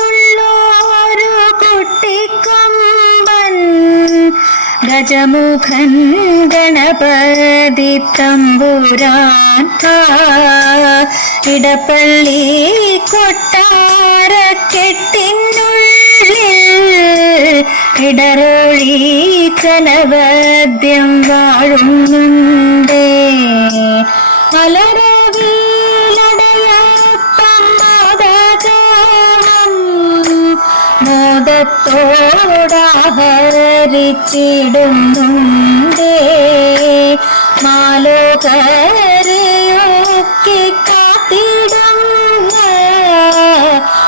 കുടവയറുള്ളോരു കുട്ടിക്കൊമ്പൻ ഗജമുഖൻ ഗണപതി തമ്പുരാൻ ഇടപ്പള്ളി കൊട്ടാരക്കെട്ടിനുള്ളിൽ ഇടറൊഴി ചലവദ്യം വാഴുന്നുണ്ടേ. മോദത്തോടാഹരിച്ചിടുന്നുണ്ടേ. മാലോകരെയൊക്കെ കാത്തിടുന്ന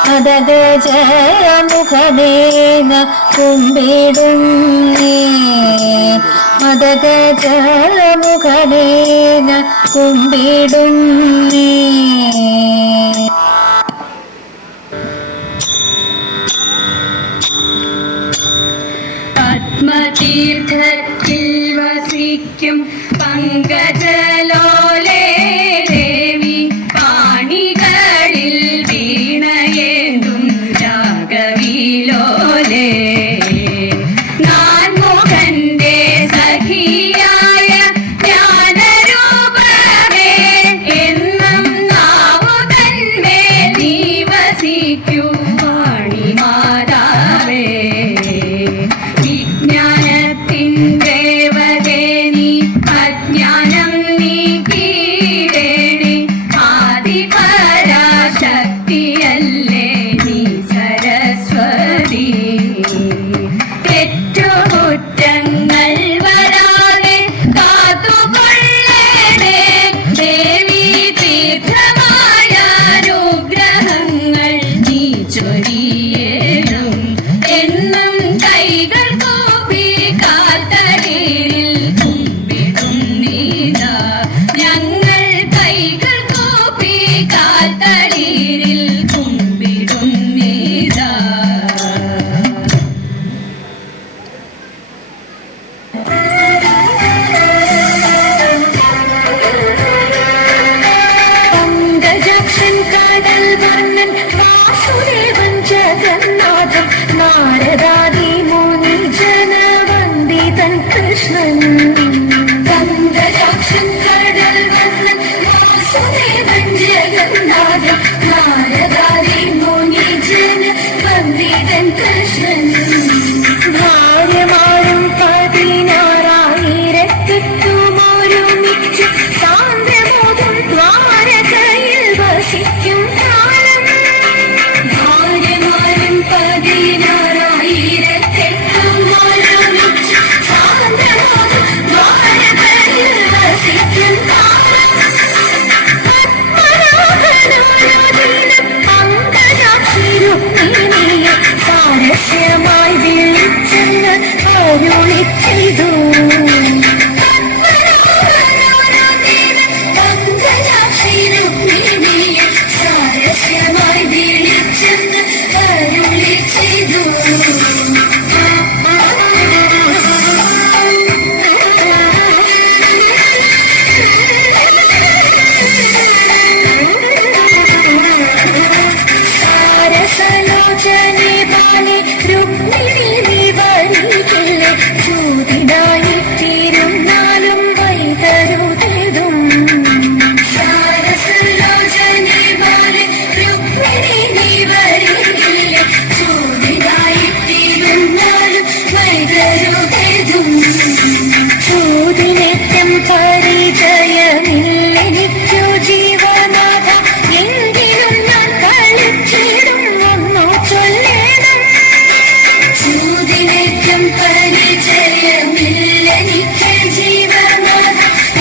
മദഗജമുഖനേന കുമ്പിടുന്നേ. മദഗജമുഖനേന കുമ്പിടുന്നേ. പത്മതീർത്ഥത്തിൽ വസിക്കും പങ്കജലോലേ ദേവി പാണികളിൽ വീണയേന്തും രാഗവിലോലേ. നാൻമുഖന്റെ സഖിയായ ജ്ഞാനരൂപമേ എന്നും നാവുതന്മേൽ നീ വസിക്കൂ വാണിമാതാവേ. വിജ്ഞാനത്തിൻ ദേവതേ നീ അജ്ഞാനം നീക്കിയിടേണേ. ആദിപരാശക്തിയല്ലേ നീ സരസ്വതി. തെറ്റുകുറ്റങ്ങൾ വരാതെ കാത്തുകൊള്ളണേ ദേവി. തീർത്ഥമായ അനുഗ്രഹങ്ങൾ നീ ചൊരിയേണം എന്നും. കൈകൾ കൂപ്പി കാൽത്തടിയിൽ കുമ്പിടും നീതാ ഞങ്ങൾ. കൈകൾ കൂപ്പി കാൽത്തടിയിൽ കുമ്പിടും നീതാ. പങ്കജാക്ഷൻ കടൽ വർണ്ണൻ വാസുദേവൻ ജഗന്നാഥൻ നാരദാദി മുനി ജനവന്ദിതൻ കൃഷ്ണൻ. പങ്കജാക്ഷൻ കടൽ വർണ്ണൻ വാസുദേവൻ ജഗന്നാഥൻ നാരദാദി മുനി ജനവന്ദിതൻ കൃഷ്ണൻ. ഭാര്യമാരും 16,000-ത്തുമൊരുമിച്ച് സാന്ദ്രമോദം ദ്വാരകയിൽ വസിക്കും കാലം. ഭാര്യമാരും 16,000-ത്തുമൊരുമിച്ച് സാന്ദ്രമോദം ദ്വാരകയിൽ വസിക്കും കാലം. പങ്കജാക്ഷിരുക്മിണിയെ സാരസ്യമായി വിളിച്ചെന്ന് അരുളി ചെയ്തു. പങ്കജാക്ഷിരുക്മിണിയെ സാരസ്യമായി വിളിച്ചെന്ന് അരുളി ചെയ്തു. സാരസലോചനെ ബാലെ രുക്മിണി നീ വരികില്ലേ. ചൂതിനായി തിരുന്നാലും വൈകരുതേതും. സാരസലോചനെ ബാലെ രുക്മിണി നീ വരികില്ലേ. ചൂതിനായി തിരുന്നാലും വൈകരുതേതും. ചൂതിനെത്തും പരിചയമില്ലെനിക്കു ജീവനാഥ. എങ്കിലും ഞാൻ കളിച്ചിടും ഒന്നു ചൊല്ലേണം. ചൂതിനെത്തും പരിചയമില്ലെനിക്ക് ജീവനാഥ.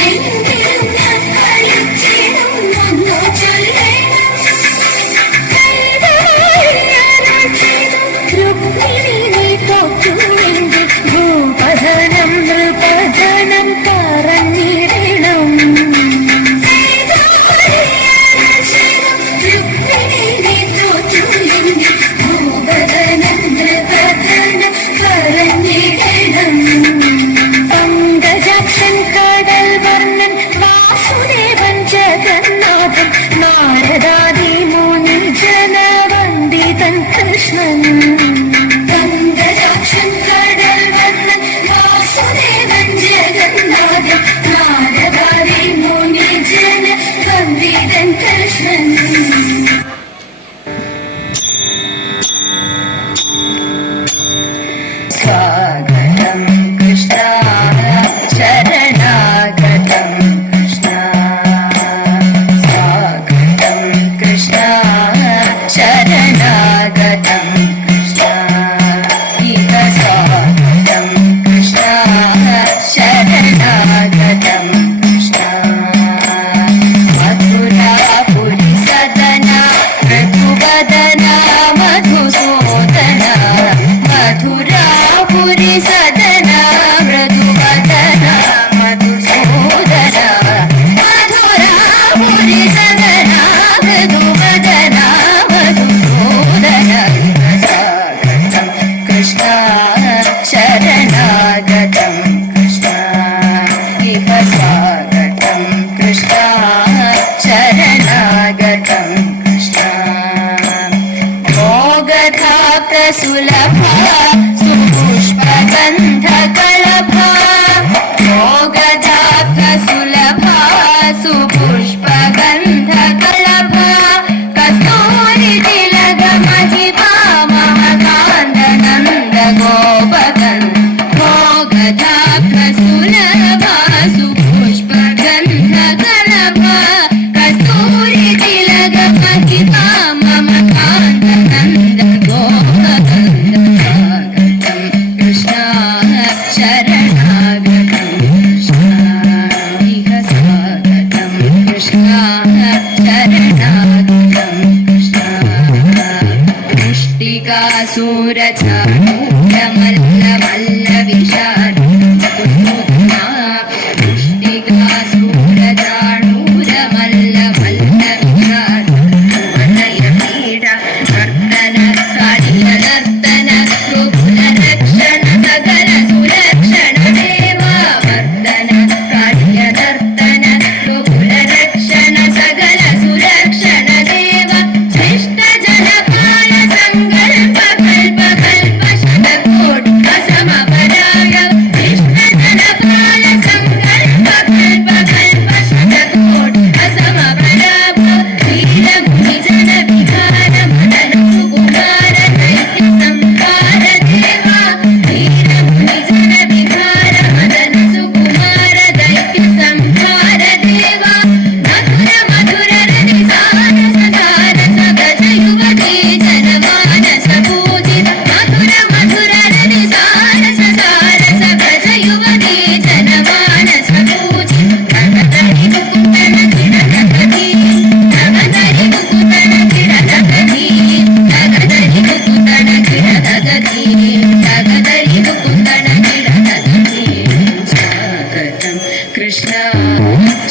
എങ്കിലും ഞാൻ കളിച്ചിടും ഒന്നു ചൊല്ലേണം. രുക്മിണി നീ തോറ്റുമെങ്കിൽ ഭൂപധനം നൃപധനം പറഞ്ഞിടണം.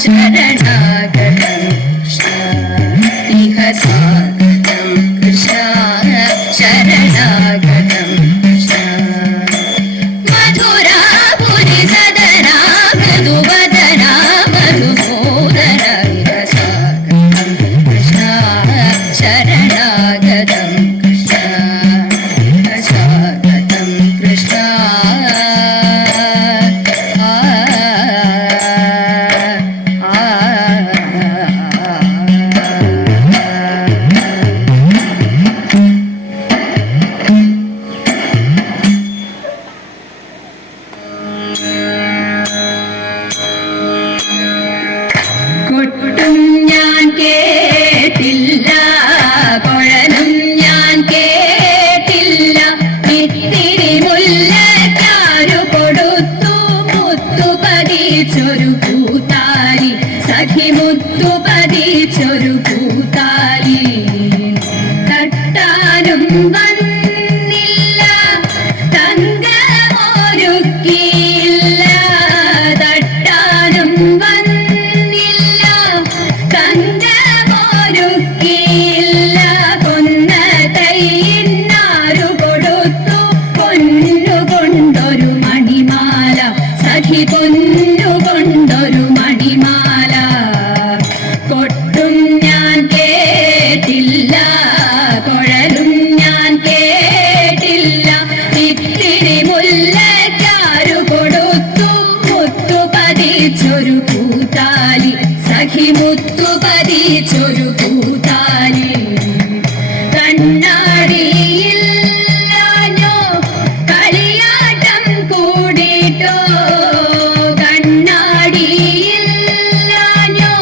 ശരണാഗതം കൃഷ്ണ ഇഹ സ്വാഗതം കൃഷ്ണ ശരണാഗതം കൃഷ്ണ മധുരാപുരി സദനാ മധുവദനാ മധുസൂദന ഇഹ സ്വാഗതം കൃഷ്ണ ശരണാഗതം കൃഷ്ണ ഇഹ സ്വാഗതം കൃഷ്ണ കൊട്ടും ഞാൻ കേട്ടില്ല കൊഴലും ഞാൻ കേട്ടില്ല ഇത്തിരി മുല്ലക്കാരു കൊടുത്തു മുത്തു പതിച്ചൊരു പൂത്താലി സഖി മുത്തു പതിച്ചൊരു പൂത്താലി തട്ടാനും വന്നില്ല തങ്കമൊരുക്കിയില്ല തട്ടാനും വന്നില്ല തങ്കമൊരുക്കിയില്ല കൊന്ന തൈയിന്നാരു കൊടുത്തു പൊന്നുകൊണ്ടൊരു മണിമാല സഖി പൊന്നുകൊണ്ടൊരു മണിമാല കൊട്ടും ഞാൻ കേട്ടില്ല കൊഴലും ഞാൻ കേട്ടില്ല ഇത്തിരി മുല്ലക്കാരു കൊടുത്തു മുത്തു പതിച്ചൊരു പൂത്താലി സഖി മുത്തു പതിച്ചൊരു പൂത്താലി കണ്ണാടിയില്ലാഞ്ഞോ കളിയാട്ടം കൂടിട്ടോ കണ്ണാടിയില്ലാഞ്ഞോ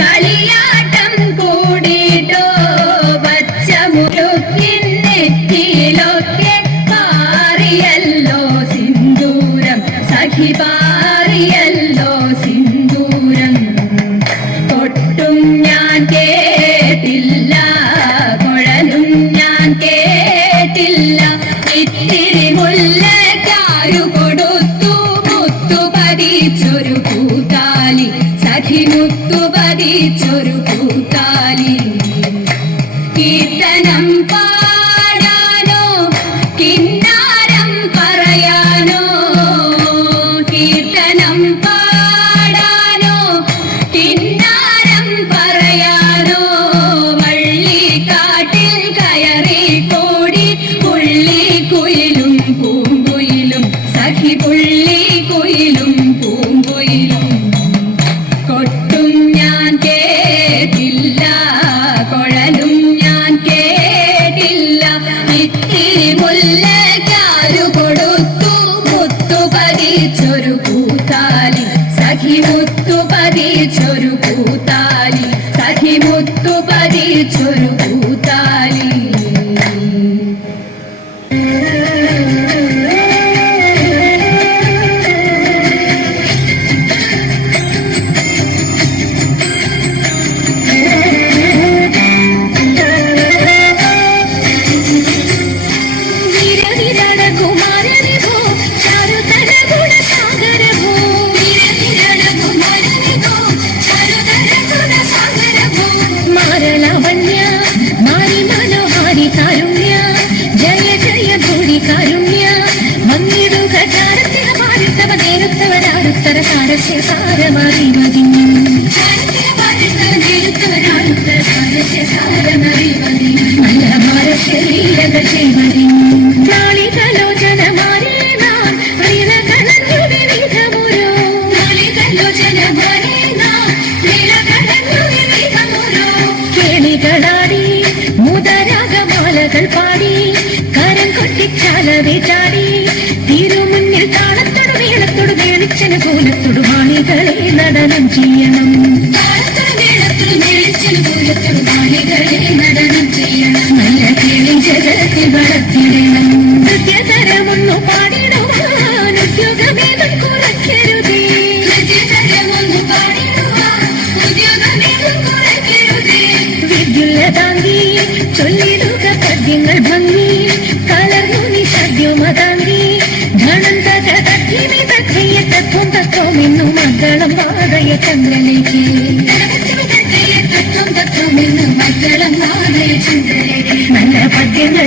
കളിയാട്ടം കൂടിട്ടോ പച്ചമുരുക്കിൻ നെറ്റിയിലൊക്കെ പാറിയല്ലോ സിന്ദൂരം സഖി പാറിയല്ലോ സിന്ദൂരം കൊട്ടും ഞാൻ കേട്ടില്ല കൊഴലും ഞാൻ കേട്ടില്ല ഇത്തിരി മുല്ലക്കാരു കൊടുത്തു മുത്തു പതിച്ചൊരു പൂത്താലി സഖി മുത്തു പതിച്ചൊരു പൂത്താലി കീർത്തനം പാടാനോ കിന്നാരം പറയാനോ കീർത്തനം പാടാനോ കിന്നാരം പറയാനോ വള്ളിക്കാട്ടിൽ കയറി കോടി പുള്ളിക്കുയിലും പൂങ്കുയിലും സഖി പുള്ളിക്കുയിലും പൂങ്കുയിലും കൊട്ടും ഞാൻ കേട്ടില്ല കൊഴലും ഞാൻ കേട്ടില്ല ഇത്തിരി മുല്ലക്കാരു കൊടുത്തു മുത്തു പതിച്ചൊരു പൂത്താലി സഖി മുത്തു പതിച്ചൊരു പൂത്താലി സഖി മുത്തു പതിച്ചൊരു പൂത്താലി വിരവിരട കുമാരനെ ഭോ ചാരുതര ഗുണസാഗര ഭോ വിരവിരട കുമാരനെ ഭോ ചാരുതര ഗുണസാഗര ഭോ മാരലാവണ്യ മാരി മനോഹാരി കാരുണ്യ ജയ ജയ ഭൂരി കാരുണ്യ മങ്ങിടുക ചാരത്തിന ഭാരതവ നേരുത്തവരാരുത്തര സാരസ്യ സാരമറിവതിന് ചാരത്തിന ഭാരതവ നേരുത്തവരാരുത്തര സാരസ്യ സാരമറിവതിന് നല്ല ഭാരസ്യ ലീലകൾ ചെയ്വതിന് നാളികലോചന മാരേ നാം ലീലകളഞ്ഞു വിവിധമുരോ നാളികലോചന മാരേ നാം ലീലകളഞ്ഞു വിവിധമുരോ കേളികളാടി മുതരാഗമാലകൾ പാടി കരം കൊട്ടിച്ചാലവേ ചാടി തിരുമുന്നിൽ താളത്തോട് മേളത്തോട് മേളിച്ചന് കോലത്തോട് മാണികളെ നടനം ചെയ്യണം താളത്തോട് മേളത്തോട് മേളിച്ചന് കോലത്തോട് മാണികളെ നടനം ചെയ്യണം നല്ല കേളി ജഗത്തിൽ വളർത്തിടണം നൃത്യതരമൊന്നു പാടിടുവാൻ ഉദ്യോഗമേതും കുറയ്ക്കരുതേ നൃത്യതരമൊന്നു പാടിടുവാൻ ഉദ്യോഗമേതും കുറയ്ക്കരുതേ വിദ്യുല്ലതാങ്കി ചൊല്ലിടുക പദ്യങ്ങൾ ഭംഗി കലർന്നു നിശദ്യുമതാങ്കി ധനന്തക തദ്ധിമി തദ്ധിയ തത്വം തത്വമെന്നു മംഗളം വാദ ഹൃദയ ചന്ദ്രലേക്ക് നല്ല പദ്യങ്ങൾ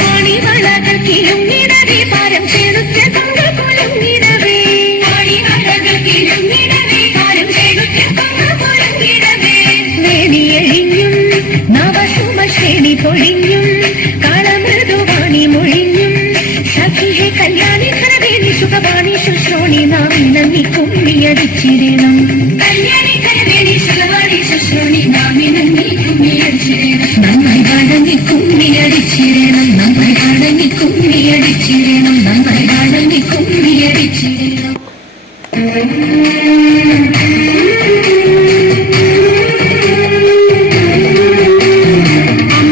പാണിവളകൾ കിരുങ്ങിടവേ പാരം കേളുത്ത തങ്കക്കുളം ഇടവേ പാണിവളകൾ കിരുങ്ങിടവേ പാരം കേളുത്ത തങ്കക്കുളം ഇടവേ വേണിയഴിഞ്ഞും നവസുമശ്രേണി പൊഴിഞ്ഞും കാളമൃദുവാണി മൊഴിഞ്ഞും സഖിഹെ കല്യാണി കരവേണി സുഖവാണി ശുശ്രോണി നാമിനന്നി കുമ്മിയടിച്ചിരണം കല്യാണി കരവേണി സുഖവാണി ശുശ്രോണി നാമിനന്നി കുമ്മിയടിച്ചിരണം നമ്മൾ വഴങ്ങി കുമ്മിയടിച്ചിരണം നമ്മൾ വഴങ്ങി കുമ്മിയടിച്ചിരണം നമ്മൾ വഴങ്ങി കുമ്മിയടിച്ചിരണം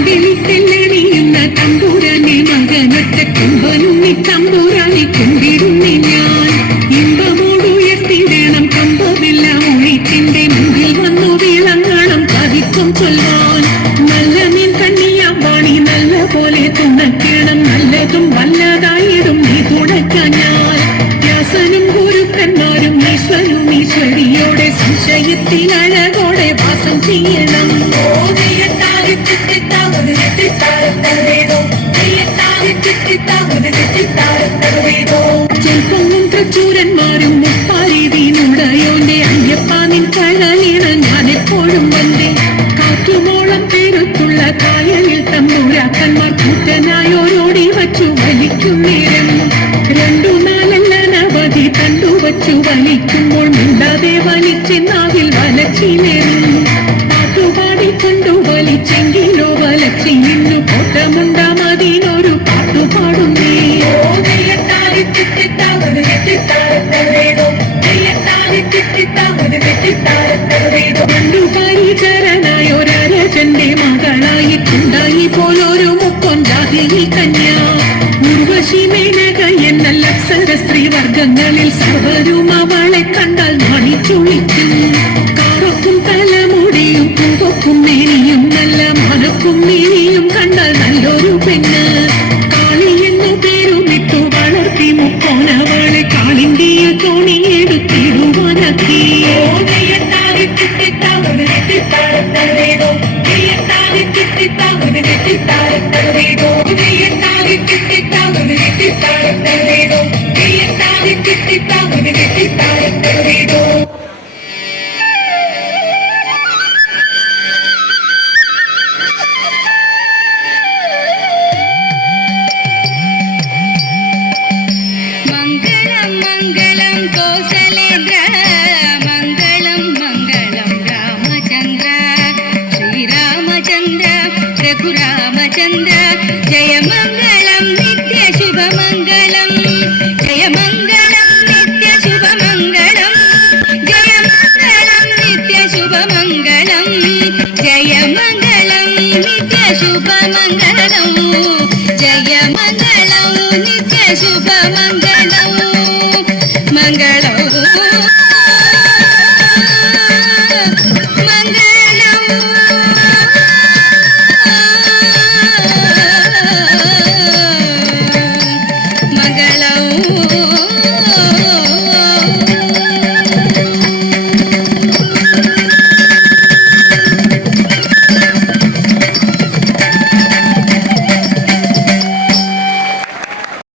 അമ്പിളിത്തെല്ലണിയുന്ന തമ്പുരാനെ മകനൊറ്റ കൊമ്പനുണ്ണി തമ്പുരാനെ കൊണ്ടിടുന്നി ഞാൻ ഇമ്പമോടുയർത്തിടണം കമ്പമില്ല മൊഴിച്ചിന്റെ മുമ്പിൽ വന്നു വിളങ്ങണം കവിത്വം ചൊല്ലാൻ നല്ല മീൻ കണ്ണിയാം വാണി നല്ല പോലെ തുണക്കണം നല്ലതും വല്ലതായിടും നീ തുണയ്ക്കാൻ ഞാൻ വ്യാസനും ഗുരുക്കന്മാരും ഈശ്വരും ഈശ്വരിയോടെ സംശയത്തിൽ അഴകോടെ വാസം ചെയ്യണം ചെൽപ്പൊന്നും തൃച്ചൂരന്മാരും മുപ്പാരി വീണുടയോന്റെ അയ്യപ്പാനിൻ കഴലിണ ഞാൻ എപ്പോഴും വന്നേ കാറ്റുമോളം പേരുത്തുള്ള കായലിൽ തമ്പുരാക്കന്മാർ കൂട്ടനായോരോടി വച്ചു വലിക്കും നേരം 2 4 അനവധി കണ്ടുവച്ചു വലിക്കുമ്പോൾ മിണ്ടാതെ വലിച്ചെന്നാവിൽ വലച്ചിലേറും പാട്ടുപാടിക്കൊണ്ടു വലിച്ചെങ്കിലോ വലച്ചി നിന്നു കോട്ടമുണ്ടാമതിനൊരു പാട്ടുപാടുന്നേ രണ്ടു പരിചരനായൊരജന്റെ മകളായിട്ടുണ്ടായി പോലൊരു മുക്കൊണ്ടാതിരി കന്യ ഉർവശി മേനക എന്നല്ല അപ്സര സ്ത്രീ വർഗങ്ങളിൽ സർവരും അവളെ കണ്ടാൽ നാണിച്ചുളിക്കും കാറൊക്കും തലമുടിയും പൂവൊക്കും മേനിയും നല്ല മനക്കും മേനിയും കണ്ടാൽ നല്ലൊരു പെണ്ണ് കാളി എന്നു പേരുമിട്ടു വളർത്തി മുക്കോനവളെ കാളിന്തിയ തോണിയെടുത്തിടുവാനാക്കി മംഗളം മംഗളം കോസലേന്ദ്ര മംഗളം മംഗളം രാമചന്ദ്ര ശ്രീരാമചന്ദ്ര രഘുരാമചന്ദ്ര ജയമംഗളം നിത്യശുഭമംഗളം ജയമംഗളം നിത്യശുഭമംഗളം ജയമംഗളം നിത്യശുഭമംഗളം ജയമംഗളം നിത്യശുഭമംഗളം ജയമംഗളം നിത്യശുഭമംഗളം